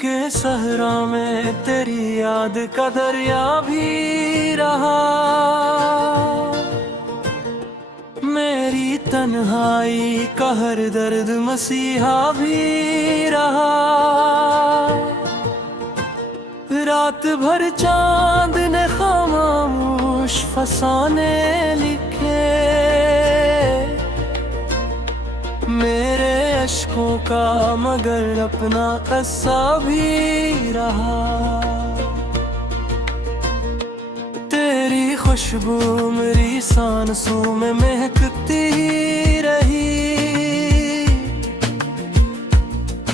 के सहरा में तेरी याद का दरिया भी रहा। मेरी तन्हाई का हर दर्द मसीहा भी रहा। रात भर चांद ने खामोश फसाने लिखे, मेरे अश्कों का मगर अपना किस्सा भी रहा। तेरी खुशबू मेरी सांसों में महकती रही,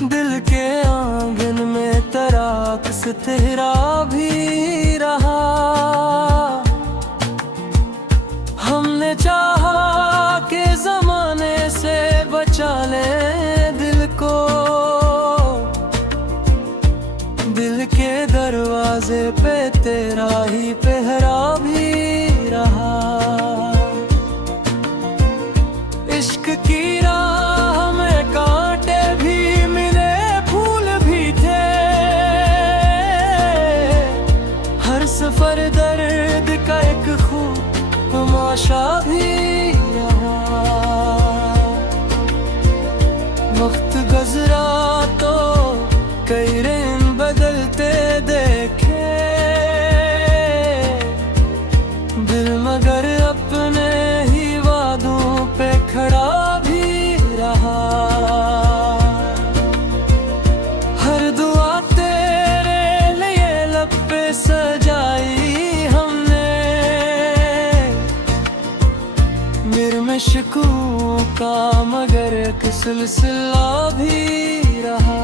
दिल के आंगन में तराक्स तेरा भी रहा। हमने चाहा कि जमाने से बचा ले दिल को, दिल के दरवाजे पे तेरा ही पहरा भी रहा। इश्क की राह में कांटे भी मिले, फूल भी थे, हर सफर दर्द का एक खूब तमाशा भी रहा। वक्त गुजरा तो कई रंग बदलते देखे, दिल मगर अपने ही वादों पे खड़ा भी रहा। हर दुआ तेरे लिए लब पे सजाई हमने, मेरे में शिकवों का मगर एक सिलसिला भी रहा।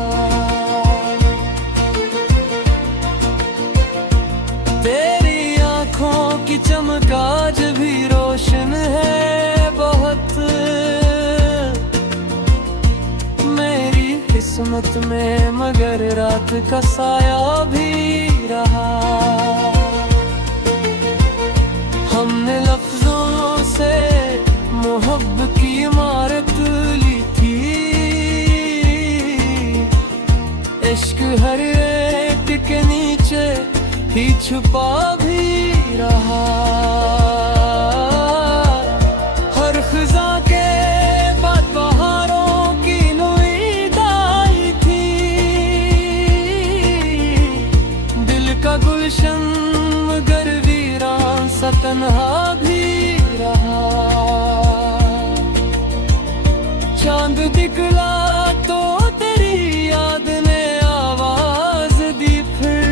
तेरी आँखों की चमक आज भी रोशन है बहुत, मेरी किस्मत में मगर रात का साया भी रहा। हमने लफ्जों से मोहब्बत की इमारत ली थी, इश्क हर रेत के नीचे ही छुपा भी रहा। हर खिज़ां के बाद बहारों की नई आई थी, दिल का गुलशन मगर वीरान सा तन्हा भी रहा। चांद दिखला तो तेरी याद ने आवाज दी, फिर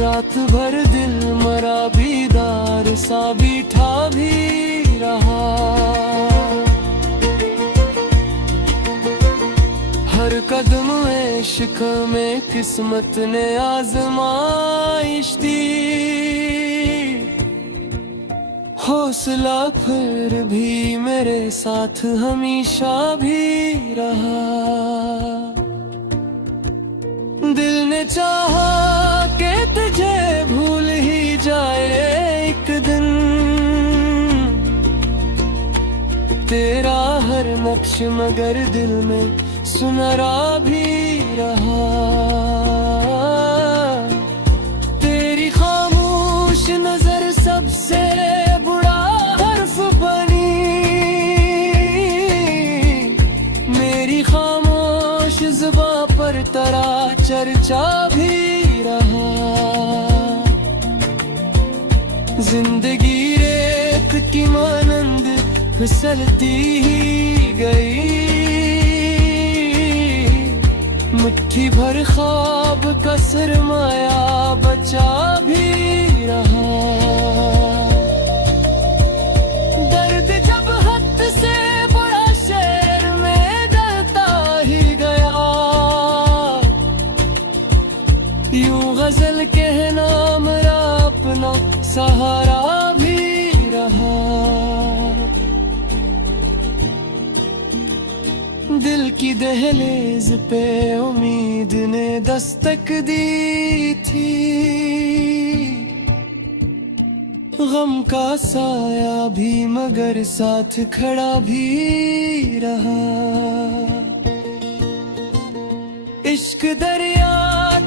रात भर दिल मरा बीदार सा बीठा भी रहा। हर कदम इश्क में किस्मत ने आजमाइश दी, हौसला फिर भी मेरे साथ हमेशा भी रहा। दिल ने चाहा कि तुझे भूल ही जाए एक दिन, तेरा हर नक्श मगर दिल में सुनहरा भी रहा। तेरी खामोश नजर सबसे बुरा हर्फ बनी, मेरी खामोश जुबां पर तेरा चर्चा भी रहा। जिंदगी रेत की मानंद फिसलती ही गई, मुट्ठी भर ख्वाब का सरमाया बचा भी रहा। दर्द जब हद से बड़ा शेर में डरता ही गया, यूं गजल कहना मेरा अपना सहारा भी रहा। दिल की दहलीज पे उम्मीद ने दस्तक दी थी, गम का साया भी मगर साथ खड़ा भी रहा। इश्क दरिया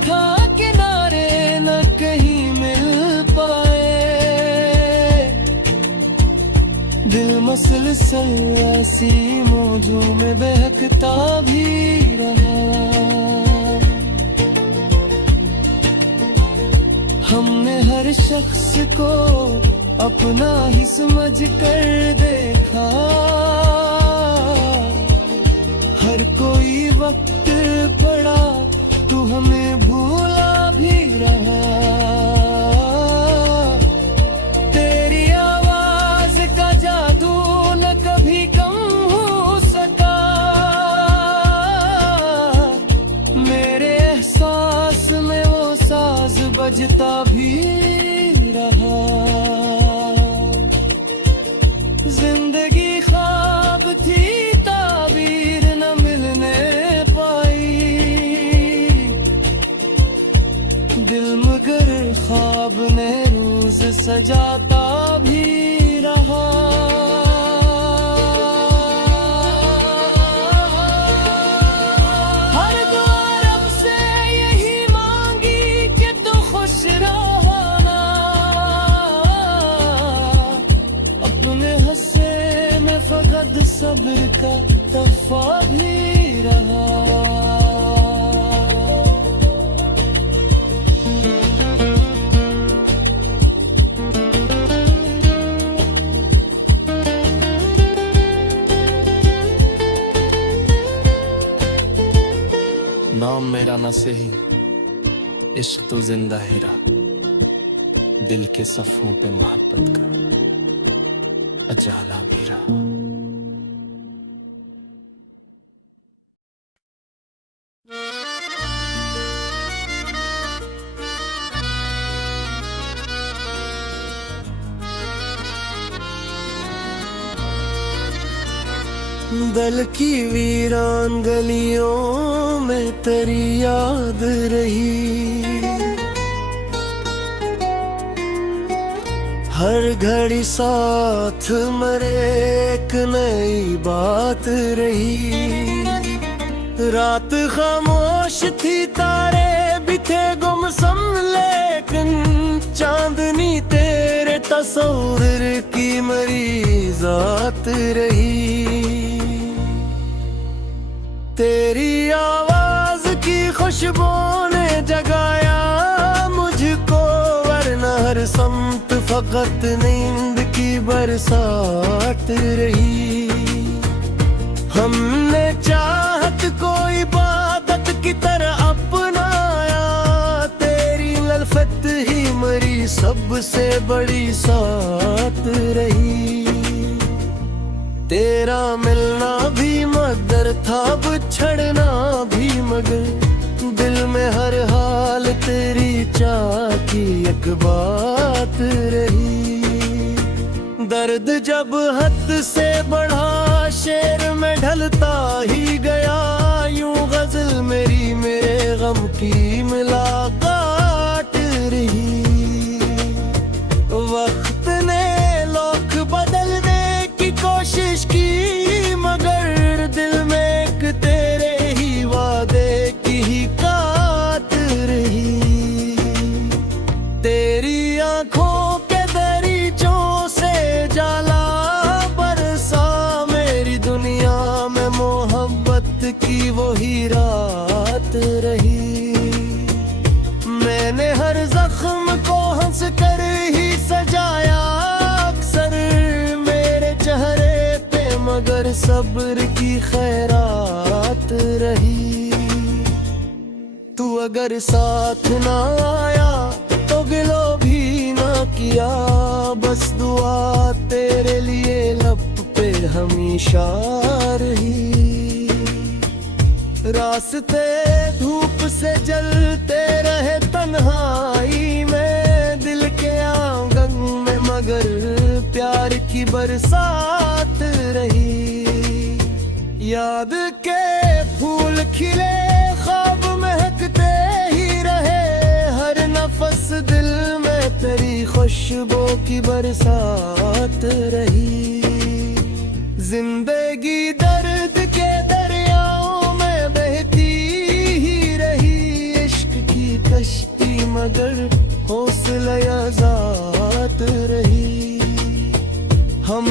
था किनारे न कहीं मिल पाए, दिल मसलसल ऐसी मौजों में बहकता भी रहा। हमने हर शख्स को अपना ही समझ कर देखा, हर कोई वक्त पड़ा तू हमें भूला भी रहा। तेरी आवाज का जादू न कभी कम हो सका, मेरे एहसास में वो साज बजता भी रहा। जिंदगी ख्वाब थी ताबीर न मिलने पाई, दिल मगर ख्वाब ने रोज सजाता भी रहा। हर दुआ रब से यही मांगी कि तू खुश रहना, अपने हंसे में फकत सब्र का तहफा भी रहा। नाम मेरा न सही, इश्क तो जिंदा ही रहा, दिल के सफ़ों पे मोहब्बत का अजाला भी रहा। दल की वीरान गलियों में तेरी याद रही, हर घड़ी साथ मरे एक नई बात रही। रात खामोश थी तारे भी थे गुमसुम, लेकिन चांदनी तेरे तस्वीर की मरीज़ात रही। तेरी आवाज की खुशबू ने जगाया मुझको, वरना हर समत फकत नींद की बरसात रही। हमने चाहत को इबादत की तरह अपनाया, तेरी लल्फत ही मरी सबसे बड़ी साथ रही। तेरा मिलना भी मगर था, बिछड़ना भी मगर, दिल में हर हाल तेरी चाह की एक बात रही। दर्द जब हद से बढ़ा शेर में ढलता ही गया, यूं गजल मेरी मेरे गम की मुलाकात रही। वक्त ने लोक बदलने की कोशिश की, मगर दिल में एक तेरे ही वादे की ही कात रही। तेरी आंखों के दरीचों से जाला बरसा, मेरी दुनिया में मोहब्बत की वही रात रही। मैंने हर जख्म को हंस कर ही सजाया अक्सर मेरे चेहरे पे, मगर सब्र की खैरात रही। तू अगर साथ ना आया तो गिलो भी ना किया, बस दुआ तेरे लिए लब पे हमेशा रही। रास्ते धूप से जलते रहे तन्हाई में, दिल के आंगन में मगर प्यार की बरसात रही। याद के फूल खिले ख्वाब महकते ही रहे, हर नफस दिल में तेरी खुशबू की बरसात रही। जिंदगी दर्द के दरियाओं में बहती ही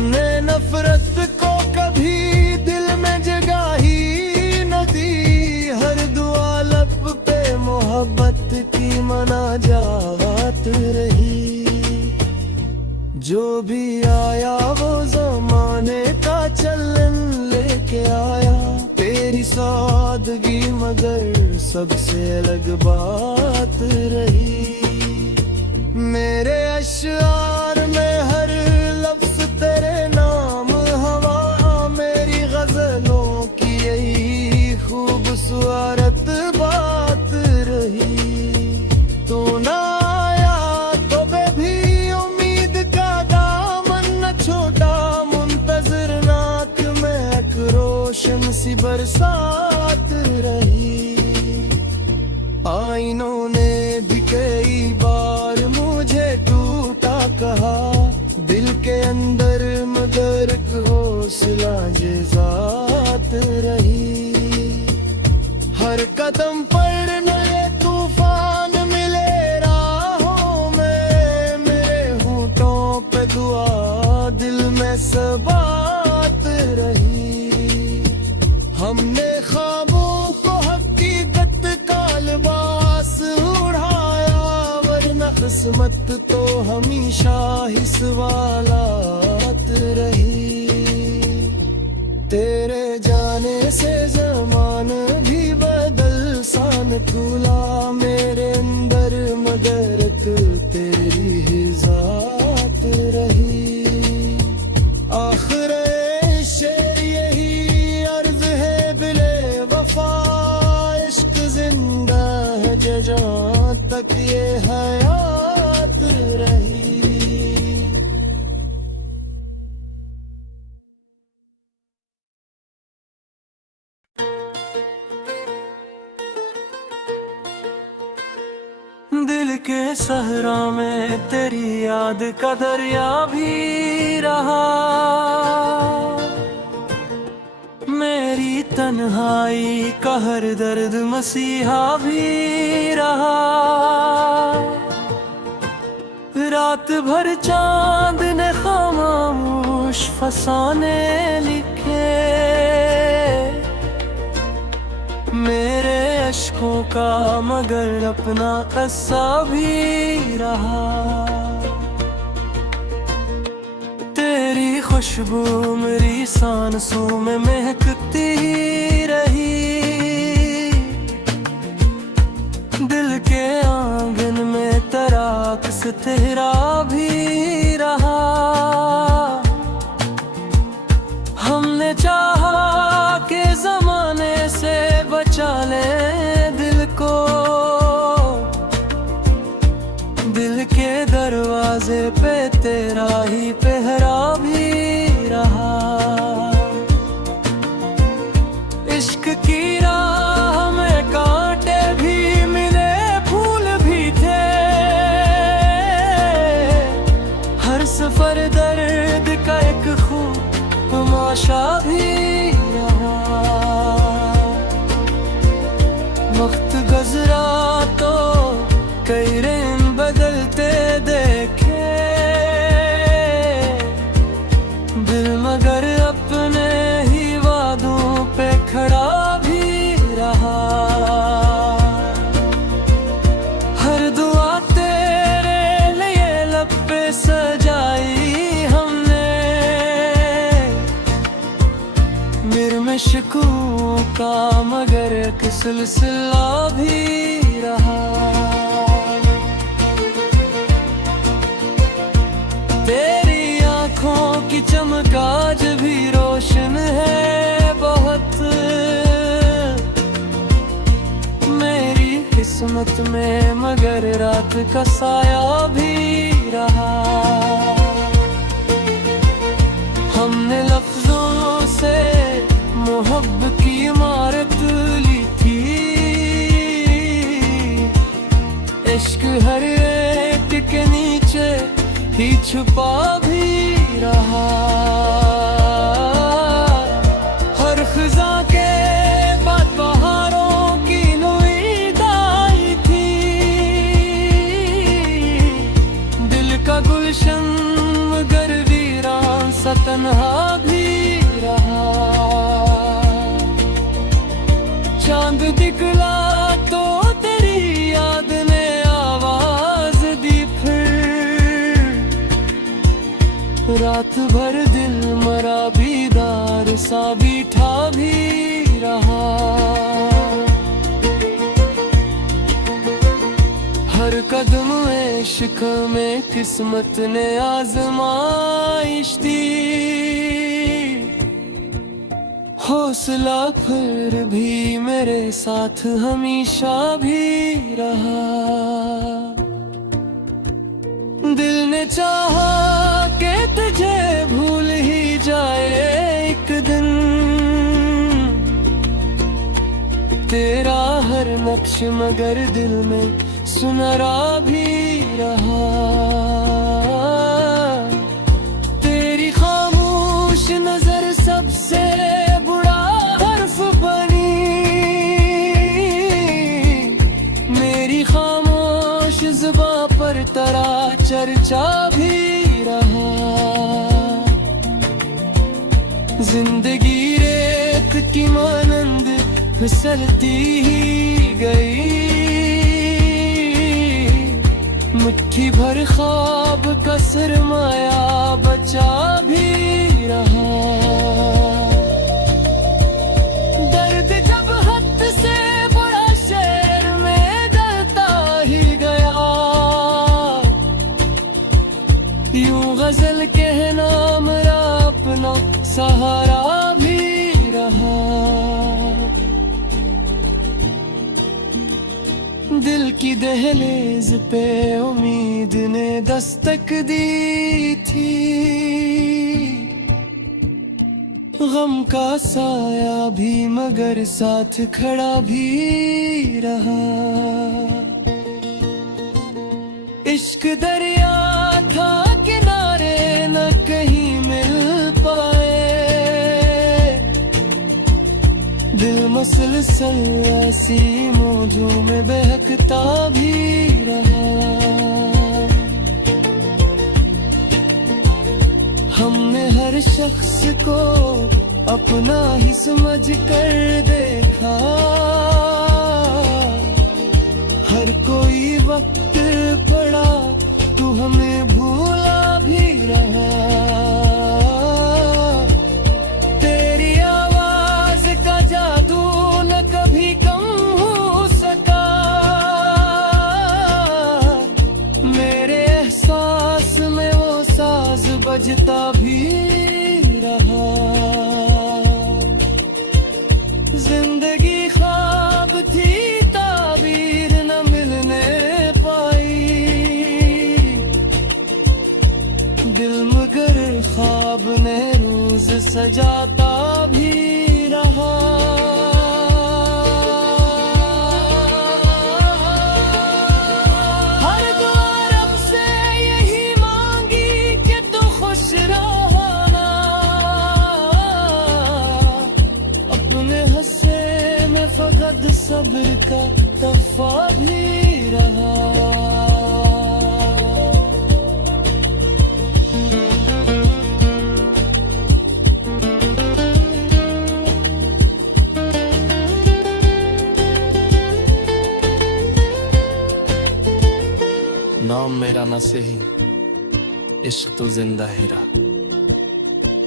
हमने नफरत को कभी दिल में जगह ही न दी, हर दुआ लब पे मोहब्बत की मनाजात रही। जो भी आया वो जमाने का चलन लेके आया, तेरी सादगी मगर सबसे अलग बात रही। मेरे अश्आर में हर लफ्ज तेरे नाम हवा, मेरी गजलों की यही खूबसूरत बात रही। तू ना आया तो भी उम्मीद का दामन न छोटा, मुंतजर नाक में एक रोशन सी बरसात रही। आईनों ने भी कई बार मुझे टूटा कहा, दिल के अंदर मगर एक हौसला ये ज़ात रही। हर कदम पर नए तूफान मिले राहों में, मेरे होठों पे दुआ दिल में सबात रही। हमने ख्वाबों को हकीकत का लिबास उड़ाया, वरना किस्मत तो हमेशा ही सवालात रही। तेरे जाने से ज़मान भी बदल सान खुला, मेरे अंदर मगर तेरी ही ज़ात रही। आखिर शेर यही अर्ज है बिले वफा, इश्क जिंदा है जहाँ तक ये हयात रही। दिल के सहरा में तेरी याद का दरिया भी रहा, मेरी तन्हाई का हर दर्द मसीहा भी रहा। रात भर चांद ने खामोश फसाने लिखे, मेरे अश्कों का मगर अपना कस्सा भी रहा। तेरी खुशबू मेरी सांसों में महकती रही, दिल के आंगन में तराकस तेरा भी रहा। हमने चाहा के जमाने से बचा ले दिल को, दिल के दरवाजे पे तेरा ही पहरा भी रहा। इश्क की राह में कांटे भी मिले, फूल भी थे, हर सफर दर्द का एक खूब तमाशा भी रहा। वक्त गुजरा तो कई रंग बदलते देखे, दिल मगर अपने ही वादों पे खड़ा भी रहा। हर दुआ तेरे लिए लब पे सजाई हमने, मेरे में शिकवों का मगर एक सिलसिला भी रहा। तेरी आँखों की चमक आज भी रोशन है बहुत, मेरी किस्मत में मगर रात का साया भी रहा। हमने लफ्जों से मोहब्बत की इमारत ली थी, इश्क हर एक के नीचे ही छुपा भी रहा। हर खिजा के बाद बहारों की नुईद आई थी, दिल का गुलशन मगर वीरान सा तन्हा भी रहा। चांद दिखला तो तेरी याद ने आवाज दी फिर। रात भर दिल मरा बीदार सा बीठा भी रहा। हर कदम इश्क में किस्मत ने आजमाइश दी। हौसला फिर भी मेरे साथ हमेशा भी रहा। दिल ने चाहा कि तुझे भूल ही जाए एक दिन। तेरा हर नक्श मगर दिल में सुनहरा भी रहा। तेरी खामोश नजर सबसे बुरा हर्फ बनी। मेरी खामोश जुबां पर तेरा चर्चा भी रहा। जिंदगी रेत की मानंद फिसलती ही गई। मुट्ठी भर ख्वाब का सरमाया बचा भी रहा। दर्द जब हद से बड़ा शेर में डरता ही गया। यूं गजल कहना मेरा अपना सहारा भी रहा। दिल की दहलीज पे उम्मीद ने दस्तक दी थी। गम का साया भी मगर साथ खड़ा भी रहा। इश्क दरिया था किनारे न कहीं मिल पाए। दिल मसलसल ऐसी मौजों में बहकता भी रहा। हमने हर शख्स को अपना ही समझ कर देखा। हर कोई वक्त पड़ा तू हमें भूला भी रहा। तेरी आवाज का जादू न कभी कम हो सका। मेरे एहसास में वो साज बजता भी रहा। जिंदगी ख्वाब थी ताबीर न मिलने पाई। दिल मगर ख्वाब ने रोज सजाता भी रहा। हर दुआ रब से यही मांगी कि तू खुश रहना। अपने हंसे में फकत सब्र का तहफा भी रहा। नाम मेरा न सही इश्क तो जिंदा ही रहा।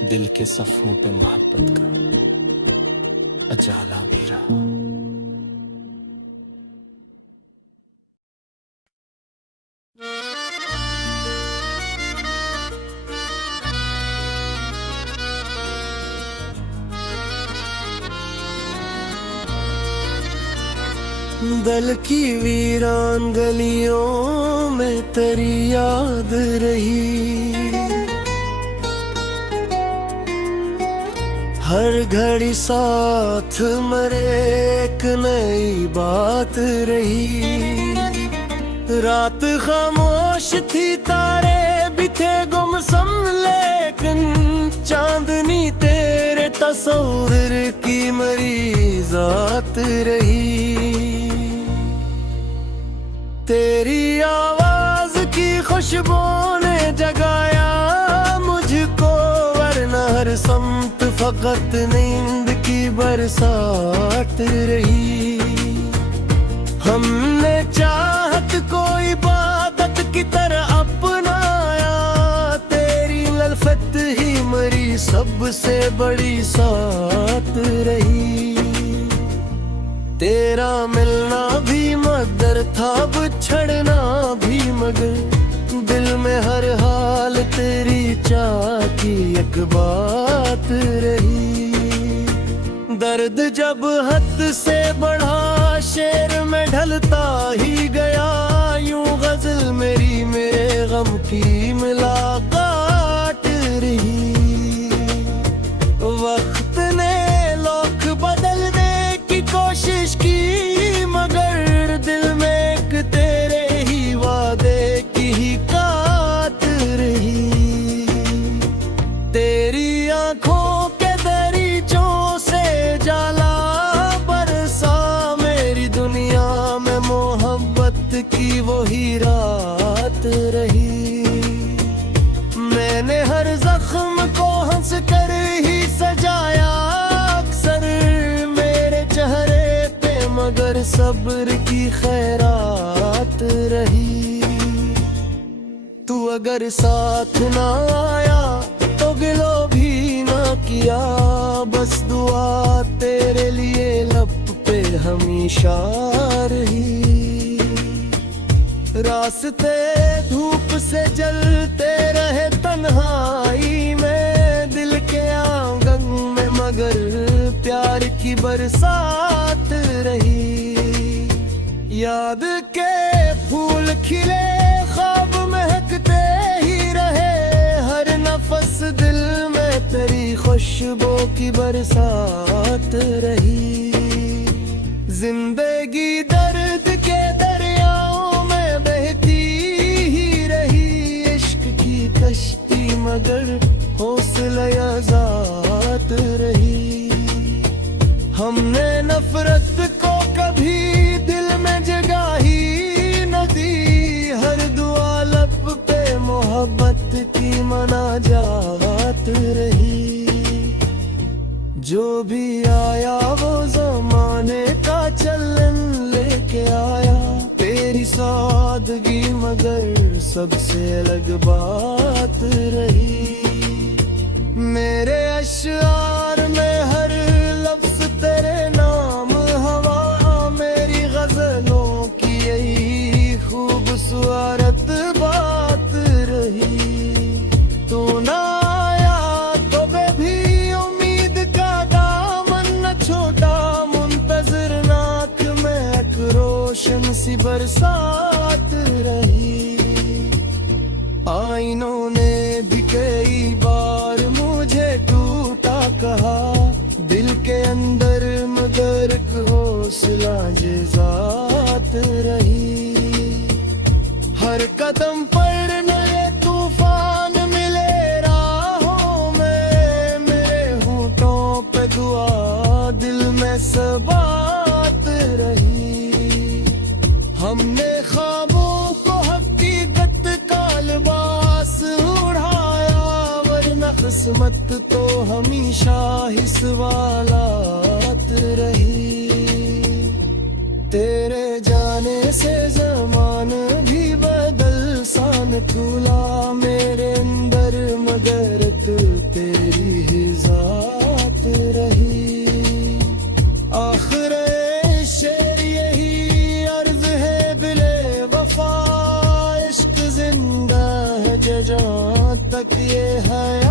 दिल के सफ़ों पे मोहब्बत का अजाला भी रहा। दल की वीरान गलियों में तेरी याद रही। हर घड़ी साथ मरे एक नई बात रही। रात खामोश थी तारे भी थे गुमसुम लेकिन चांदनी तेरे तस्वीर की मरी जात रही। तेरी आवाज की खुशबू ने जगाया मुझको वरना हर समत फकत नींद की बरसात रही। हमने चाहत को इबादत की तरह अपनाया, तेरी लल्फत ही मरी सबसे बड़ी साथ रही। तेरा मिलना भी मगर था, बिछड़ना भी मगर, दिल में हर हाल तेरी चाह की एक बात रही। दर्द जब हद से बढ़ा शेर में ढलता ही गया, यूं गजल मेरी मेरे गम की मुलाकात रही। वक्त ने लोग बदलने की कोशिश की, मगर दिल में एक तेरे ही वादे की ही कात रही। तेरी आंखों के दरीचों से जाला बरसा, मेरी दुनिया में मोहब्बत की वही रात रही। मैंने हर जख्म को हंस कर ही सजाया अक्सर मेरे चेहरे पे, मगर सब्र की खैरात रही। तू अगर साथ ना आया तो गिलो भी ना किया, बस दुआ तेरे लिए लब पे हमेशा रही। रास्ते धूप से जलते रहे तन्हाई में, दिल के आंगन में मगर प्यार की बरसात रही। याद के फूल खिले ख्वाब महकते ही रहे, हर नफस दिल में तेरी खुशबू की बरसात रही। जिंदगी दर्द के दरियाओं में बहती ही रही, इश्क की कश्ती मगर हौसला आजाद रही। हमने नफरत को कभी दिल में जगह ही न दी, हर दुआ लब पे मोहब्बत की मनाजात रही। जो भी आया वो जमाने का चलन लेके आया, तेरी सादगी मगर सबसे अलग बात रही। मेरे अश्आर में हर लफ्ज तेरे नाम हवा, मेरी गजलों की यही खूबसूरत बात रही। तू ना आया तो भी उम्मीद का दामन न छोटा, मुंतजर नाक में एक रोशन सी बरसात रही। आईनों ने भी कई बार मुझे टूटा कहा, दिल के अंदर मगर एक हौसला जात रही। हर कदम पर नए तूफान मिले राहों में, मेरे होठों पे दुआ दिल में सबात रही। हमने ख्वाबों को हकीकत का लिबास उड़ाया, वरना किस्मत तो हमेशा ही सवालात रही। तेरे जाने से ज़मान भी बदल सा निकला, मेरे अंदर मगर तू तेरी ही ज़ात रही। आखिर शेर यही अर्ज है दिले वफा, इश्क जिंदा है जहाँ तक ये है